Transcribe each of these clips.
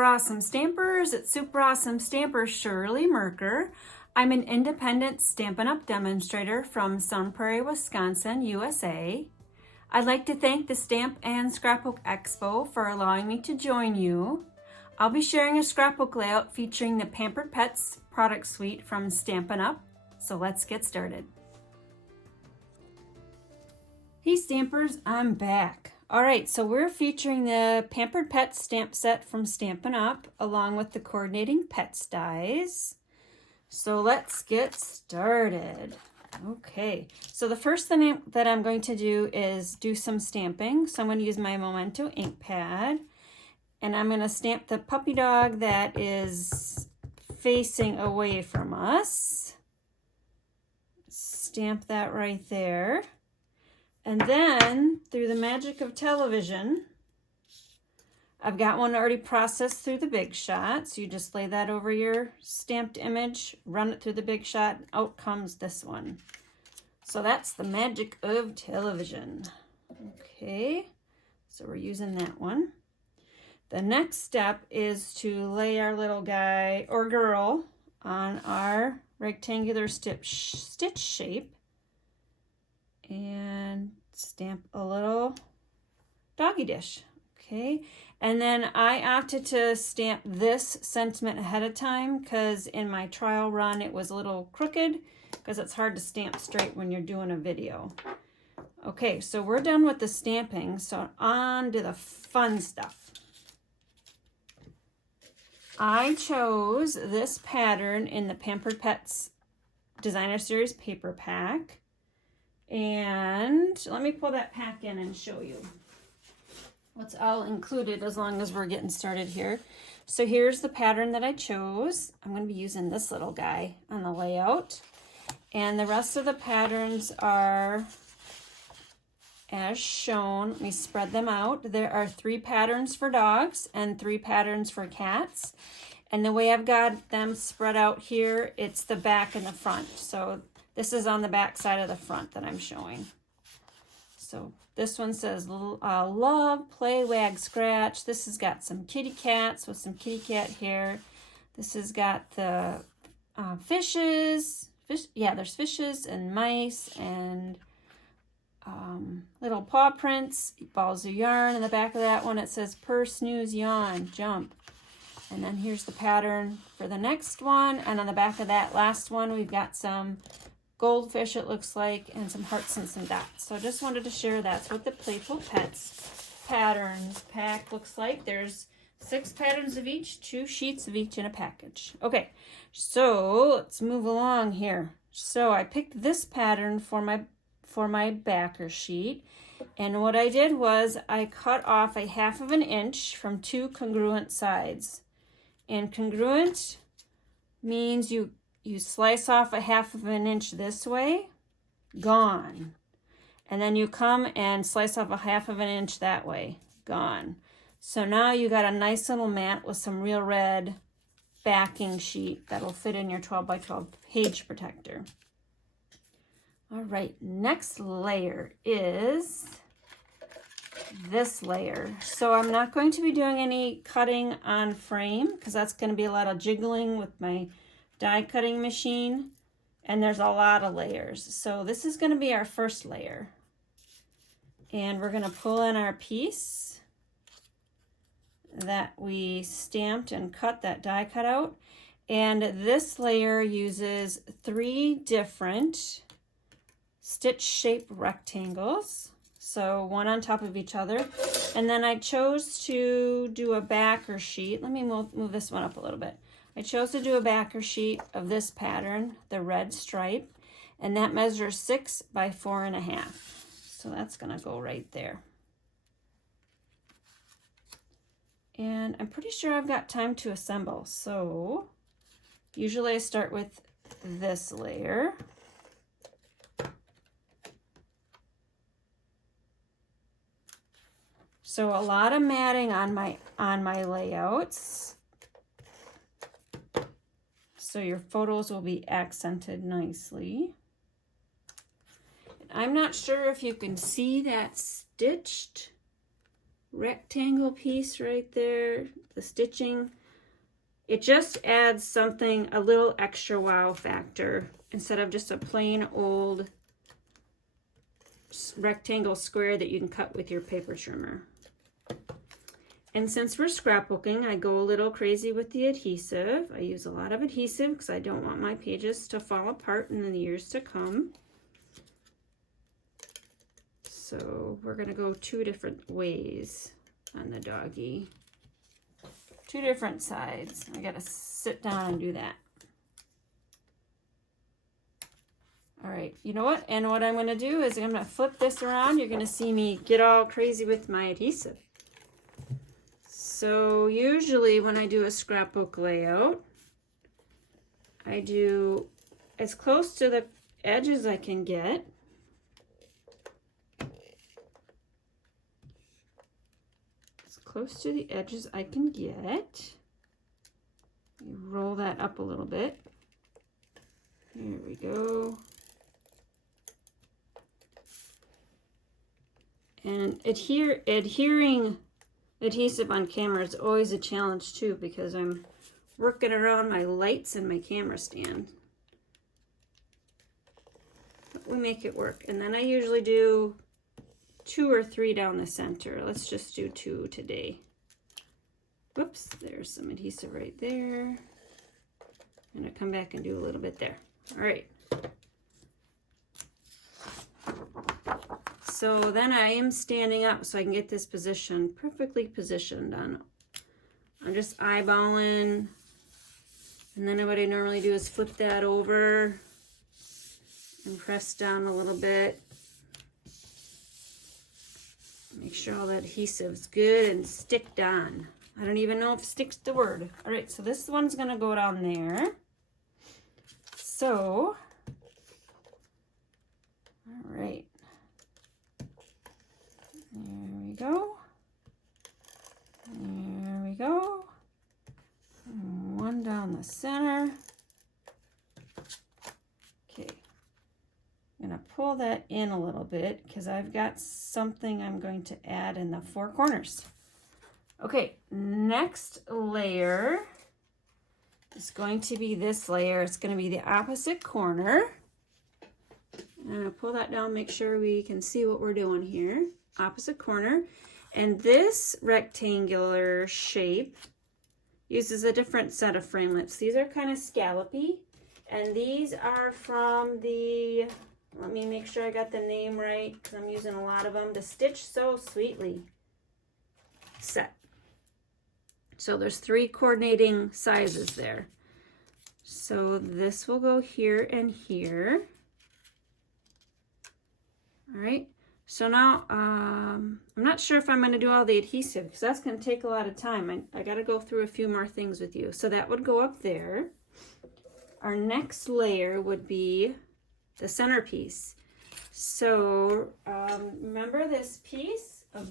Super Awesome Stampers. It's Super Awesome Stamper Shirley Merker. I'm an independent Stampin' Up! Demonstrator from Sun Prairie, Wisconsin, USA. I'd like to thank the Stamp and Scrapbook Expo for allowing me to join you. I'll be sharing a scrapbook layout featuring the Pampered Pets product suite from Stampin' Up! So let's get started. Hey Stampers, I'm back. Alright, so we're featuring the Pampered Pets stamp set from Stampin' Up! Along with the coordinating Pets dies. So let's get started. Okay, so the first thing that I'm going to do is do some stamping. So I'm going to use my Memento ink pad. And I'm going to stamp the puppy dog that is facing away from us. Stamp that right there. And then, through the magic of television, I've got one already processed through the Big Shot. So you just lay that over your stamped image, run it through the Big Shot, and out comes this one. So that's the magic of television. Okay, so we're using that one. The next step is to lay our little guy or girl on our rectangular stitch shape. And stamp a little doggy dish, okay? And then I opted to stamp this sentiment ahead of time because in my trial run it was a little crooked because it's hard to stamp straight when you're doing a video. Okay, so we're done with the stamping, so on to the fun stuff. I chose this pattern in the Pampered Pets Designer Series paper pack. And let me pull that pack in and show you what's all included as long as we're getting started here. So here's the pattern that I chose. I'm going to be using this little guy on the layout. And the rest of the patterns are as shown. Let me spread them out. There are 3 patterns for dogs and 3 patterns for cats. And the way I've got them spread out here, it's the back and the front. So this is on the back side of the front that I'm showing. So this one says love, play, wag, scratch. This has got some kitty cats with some kitty cat hair. This has got the fishes. There's fishes and mice and little paw prints, balls of yarn. In the back of that one it says purr, snooze, yawn, jump. And then here's the pattern for the next one. And on the back of that last one we've got some goldfish, it looks like, and some hearts and some dots. So I just wanted to share that's what the Playful Pets patterns pack looks like. There's 6 patterns of each, 2 sheets of each in a package. Okay, so let's move along here. So I picked this pattern for my backer sheet, and what I did was I cut off a 1/2 inch from 2 congruent sides. And congruent means you slice off a 1/2 inch this way, gone. And then you come and slice off a 1/2 inch that way, gone. So now you got a nice little mat with some real red backing sheet that'll fit in your 12 by 12 page protector. All right, next layer is this layer. So I'm not going to be doing any cutting on frame because that's going to be a lot of jiggling with my die cutting machine, and there's a lot of layers. So this is going to be our first layer, and we're going to pull in our piece that we stamped and cut that die cut out. And this layer uses 3 different stitch shaped rectangles, so one on top of each other. And then I chose to do a backer sheet. Let me move this one up a little bit. I chose to do a backer sheet of this pattern, the red stripe, and that measures 6 by 4.5. So that's going to go right there. And I'm pretty sure I've got time to assemble. So usually I start with this layer. So a lot of matting on my layouts. So your photos will be accented nicely. I'm not sure if you can see that stitched rectangle piece right there, the stitching. It just adds something, a little extra wow factor instead of just a plain old rectangle square that you can cut with your paper trimmer. And since we're scrapbooking, I go a little crazy with the adhesive. I use a lot of adhesive because I don't want my pages to fall apart in the years to come. So we're going to go 2 different ways on the doggy. 2 different sides. I got to sit down and do that. All right, you know what? And what I'm going to do is I'm going to flip this around. You're going to see me get all crazy with my adhesive. So usually when I do a scrapbook layout, I do as close to the edge as I can get. As close to the edges I can get. You roll that up a little bit. Here we go. And adhering adhesive on camera is always a challenge too, because I'm working around my lights and my camera stand. But we make it work. And then I usually do 2 or 3 down the center. Let's just do 2 today. Whoops, there's some adhesive right there. I'm gonna come back and do a little bit there. All right. So then I am standing up so I can get this position perfectly positioned on. I'm just eyeballing, and then what I normally do is flip that over and press down a little bit. Make sure all that adhesive's good and sticked on. I don't even know if stick's the word. All right, so this one's gonna go down there. So, all right. There we go. There we go. And 1 down the center. Okay. I'm going to pull that in a little bit because I've got something I'm going to add in the 4 corners. Okay, next layer is going to be this layer. It's going to be the opposite corner. I'm going to pull that down, make sure we can see what we're doing here. Opposite corner, and this rectangular shape uses a different set of framelits. These are kind of scallopy, and these are from the, let me make sure I got the name right because I'm using a lot of them, the Stitch So Sweetly set. So there's 3 coordinating sizes there. So this will go here and here. All right. So now, I'm not sure if I'm going to do all the adhesive because that's going to take a lot of time. I got to go through a few more things with you. So that would go up there. Our next layer would be the centerpiece. So remember this piece of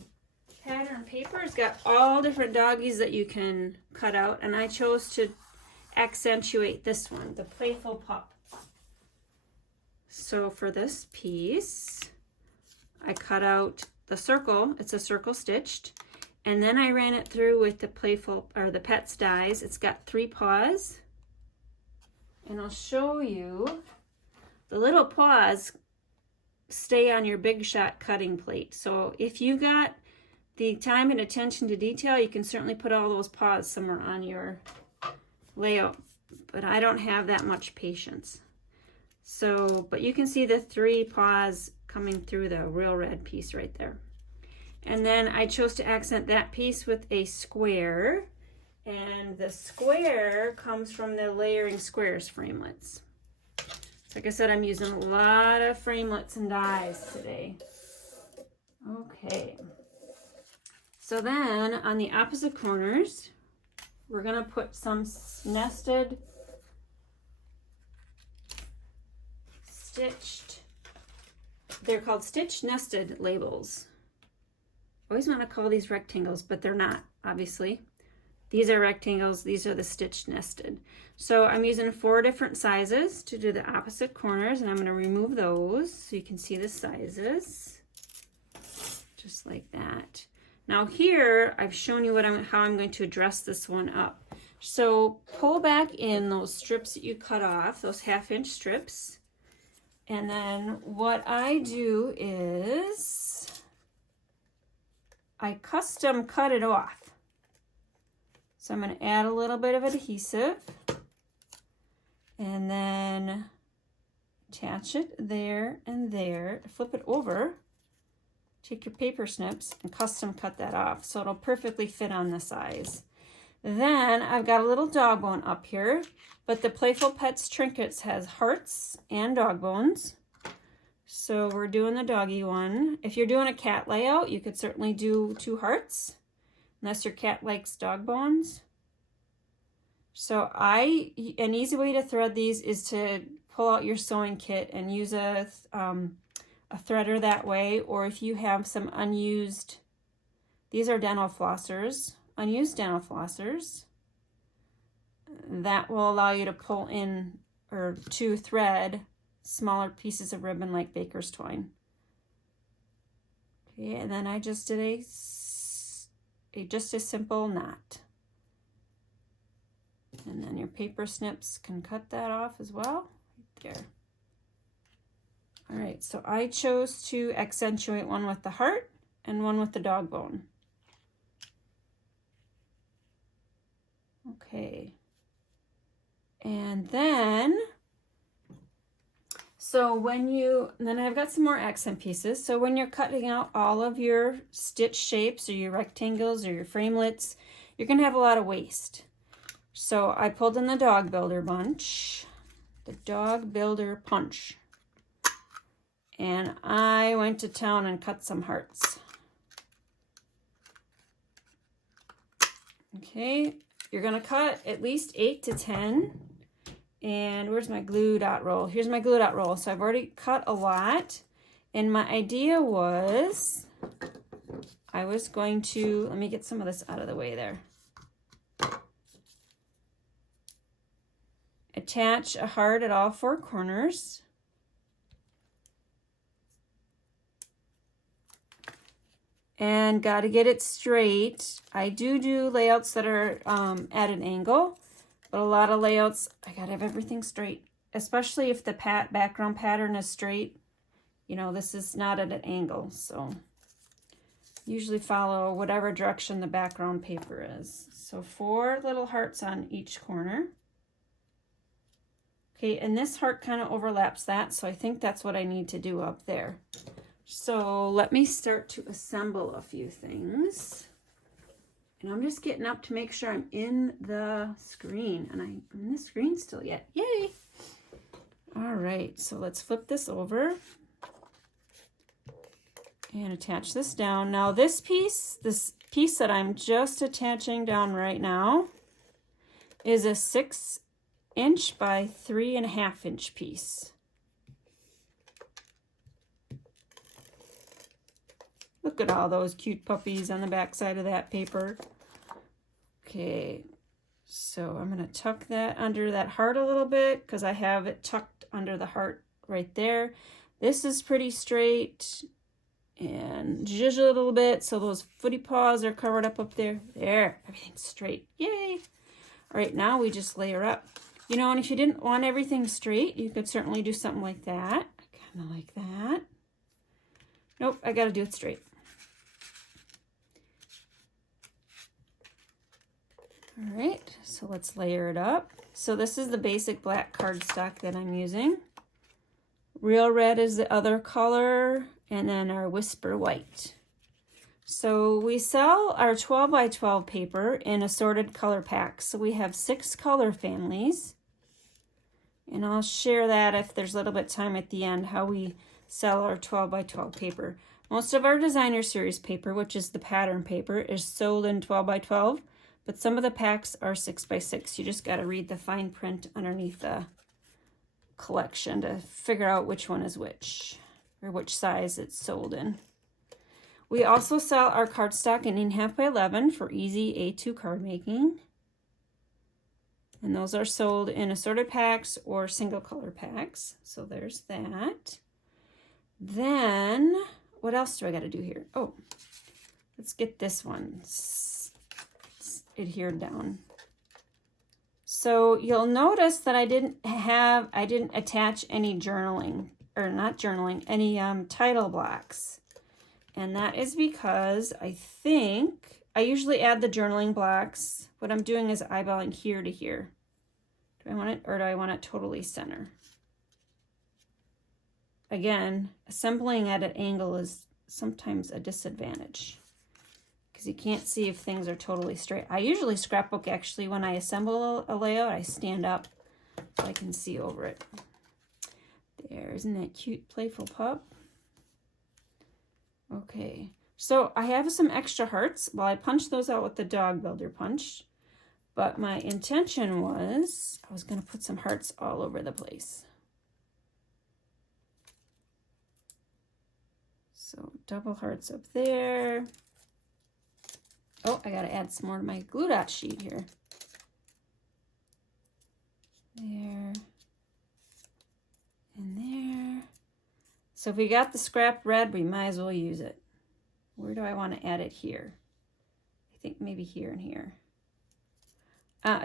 pattern paper has got all different doggies that you can cut out, and I chose to accentuate this one, the Playful Pup. So for this piece, I cut out the circle. It's a circle stitched, and then I ran it through with the Playful or the Pets dies. It's got 3 paws, and I'll show you. The little paws stay on your Big Shot cutting plate. So if you got the time and attention to detail, you can certainly put all those paws somewhere on your layout, but I don't have that much patience. So, but you can see the 3 paws coming through the real red piece right there. And then I chose to accent that piece with a square, and the square comes from the Layering Squares framelits. Like I said, I'm using a lot of framelits and dies today. Okay. So then on the opposite corners, we're gonna put some nested, stitched, they're called stitch nested labels. I always want to call these rectangles, but they're not, obviously. These are rectangles, these are the stitch nested. So I'm using 4 different sizes to do the opposite corners, and I'm going to remove those so you can see the sizes. Just like that. Now here, I've shown you how I'm going to address this one up. So pull back in those strips that you cut off, those 1/2-inch strips. And then what I do is I custom cut it off. So I'm going to add a little bit of adhesive and then attach it there and there. Flip it over. Take your paper snips and custom cut that off so it'll perfectly fit on the size. Then I've got a little dog bone up here, but the Playful Pets Trinkets has hearts and dog bones. So we're doing the doggy one. If you're doing a cat layout, you could certainly do 2 hearts, unless your cat likes dog bones. So an easy way to thread these is to pull out your sewing kit and use a threader that way, or if you have some unused, these are dental flossers, unused dental flossers, that will allow you to pull in or to thread smaller pieces of ribbon like baker's twine. Okay, and then I just did just a simple knot. And then your paper snips can cut that off as well, right there. All right, so I chose to accentuate one with the heart and one with the dog bone. Okay. And then, then I've got some more accent pieces. So when you're cutting out all of your stitch shapes or your rectangles or your framelits, you're gonna have a lot of waste. So I pulled in the dog builder bunch, the dog builder punch. And I went to town and cut some hearts. Okay, you're gonna cut at least 8 to 10. And where's my glue dot roll? Here's my glue dot roll. So I've already cut a lot. And my idea was, I was going to, let me get some of this out of the way there. Attach a heart at all 4 corners. And got to get it straight. I do layouts that are at an angle, but a lot of layouts, I got to have everything straight, especially if the background pattern is straight. You know, this is not at an angle, so usually follow whatever direction the background paper is. So 4 little hearts on each corner. Okay, and this heart kind of overlaps that, so I think that's what I need to do up there. So let me start to assemble a few things. And I'm just getting up to make sure I'm in the screen. And I'm in the screen still yet. Yay! All right, so let's flip this over. And attach this down. Now this piece that I'm just attaching down right now is a 6-inch by 3.5-inch piece. Look at all those cute puppies on the back side of that paper. Okay, so I'm going to tuck that under that heart a little bit because I have it tucked under the heart right there. This is pretty straight, and zhuzh a little bit so those footy paws are covered up there. There, everything's straight. Yay! All right, now we just layer up. You know, and if you didn't want everything straight, you could certainly do something like that. Kind of like that. Nope, I got to do it straight. All right, so let's layer it up. So this is the basic black cardstock that I'm using. Real red is the other color, and then our Whisper White. So we sell our 12 by 12 paper in assorted color packs. So we have 6 color families. And I'll share that if there's a little bit of time at the end, how we sell our 12 by 12 paper. Most of our designer series paper, which is the pattern paper, is sold in 12 by 12. But some of the packs are 6 by 6. You just got to read the fine print underneath the collection to figure out which one is which, or which size it's sold in. We also sell our cardstock in 8.5 by 11 for easy A2 card making. And those are sold in assorted packs or single color packs. So there's that. Then, what else do I got to do here? Oh, Let's get this one adhered down. So you'll notice that I didn't attach any journaling, or not journaling, any title blocks. And that is because I think I usually add the journaling blocks. What I'm doing is eyeballing here to here. Do I want it, or do I want it totally center? Again, assembling at an angle is sometimes a disadvantage because you can't see if things are totally straight. I usually scrapbook actually when I assemble a layout. I stand up so I can see over it. There, isn't that cute, playful pup? Okay, so I have some extra hearts. Well, I punched those out with the dog builder punch, but my intention was I was going to put some hearts all over the place. So double hearts up there. Oh, I got to add some more to my glue dot sheet here. There. And there. So if we got the scrap red, we might as well use it. Where do I want to add it here? I think maybe here and here.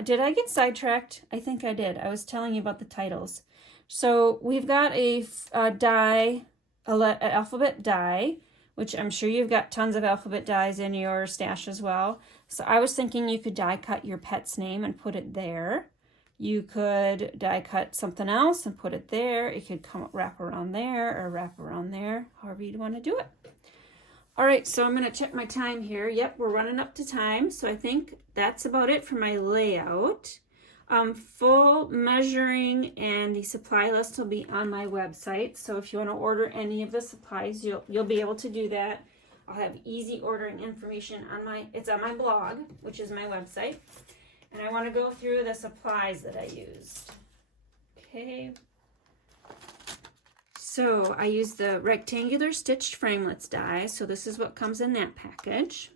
Did I get sidetracked? I think I did. I was telling you about the titles. So we've got a die, an alphabet die, which I'm sure you've got tons of alphabet dies in your stash as well. So I was thinking you could die cut your pet's name and put it there. You could die cut something else and put it there. It could wrap around there or wrap around there, however you'd want to do it. All right, so I'm going to check my time here. Yep, we're running up to time. So I think that's about it for my layout. Full measuring and the supply list will be on my website. So if you want to order any of the supplies, you'll be able to do that. I'll have easy ordering information on my blog, which is my website. And I want to go through the supplies that I used. Okay. So I used the rectangular stitched framelits die. So this is what comes in that package.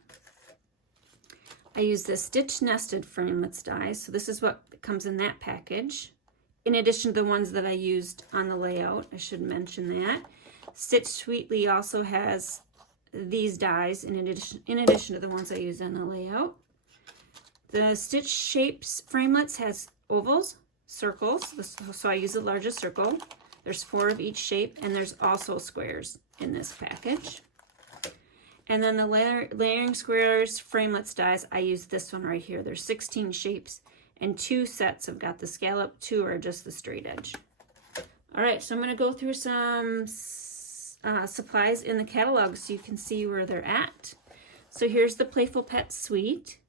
I used the stitched nested framelits die. So this is what comes in that package. In addition to the ones that I used on the layout, I should mention that. Stitch Sweetly also has these dies in addition to the ones I used on the layout. The Stitch Shapes framelits has ovals, circles, so I use the largest circle. There's 4 of each shape, and there's also squares in this package. And then the layering squares framelits dies, I use this one right here. There's 16 shapes, and 2 sets have got the scallop, 2 are just the straight edge. All right, so I'm going to go through some supplies in the catalog so you can see where they're at. So here's the Playful Pet Suite.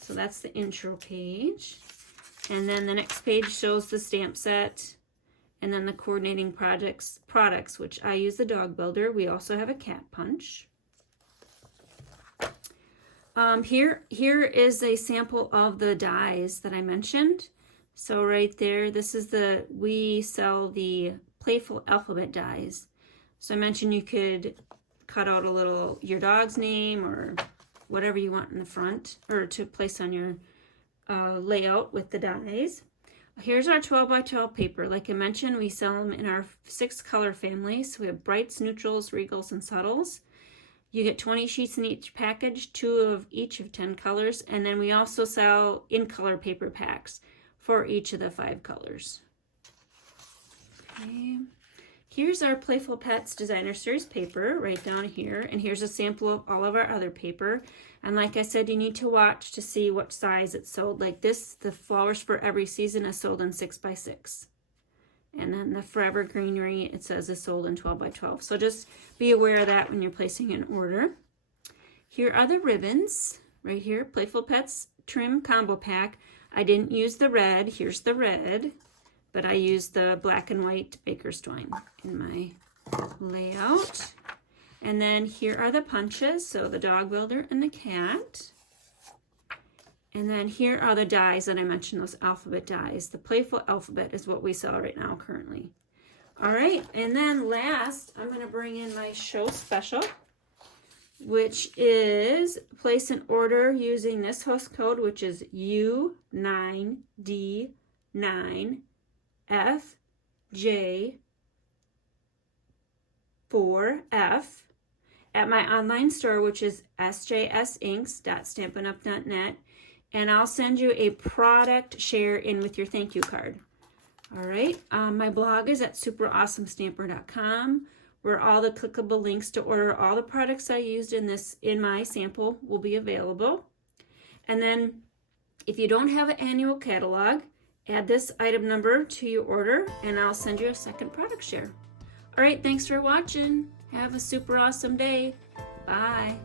So that's the intro page. And then the next page shows the stamp set. And then the coordinating products, which I use the dog builder. We also have a cat punch. Here is a sample of the dies that I mentioned. So right there, we sell the playful alphabet dies. So I mentioned you could cut out your dog's name or whatever you want in the front or to place on your layout with the dies. Here's our 12 by 12 paper. Like I mentioned, we sell them in our 6 color family. So we have brights, neutrals, regals, and subtles. You get 20 sheets in each package, 2 of each of 10 colors. And then we also sell in color paper packs for each of the 5 colors. Okay. Here's our Playful Pets Designer Series paper right down here. And here's a sample of all of our other paper. And like I said, you need to watch to see what size it's sold. Like this, the Flowers for Every Season is sold in 6 by 6. And then the Forever Greenery, it says, is sold in 12 by 12. So just be aware of that when you're placing an order. Here are the ribbons right here. Playful Pets Trim Combo Pack. I didn't use the red. Here's the red. But I used the black and white Baker's twine in my layout. And then here are the punches, so the dog builder and the cat. And then here are the dies that I mentioned, those alphabet dies. The Playful Alphabet is what we sell right now currently. All right, and then last, I'm going to bring in my show special, which is place an order using this host code, which is U9D9FJ4F. at my online store, which is sjsinks.stampinup.net, and I'll send you a product share in with your thank you card. All right, my blog is at superawesomestamper.com, where all the clickable links to order all the products I used in my sample will be available. And then if you don't have an annual catalog, add this item number to your order and I'll send you a second product share. All right, thanks for watching. Have a super awesome day. Bye.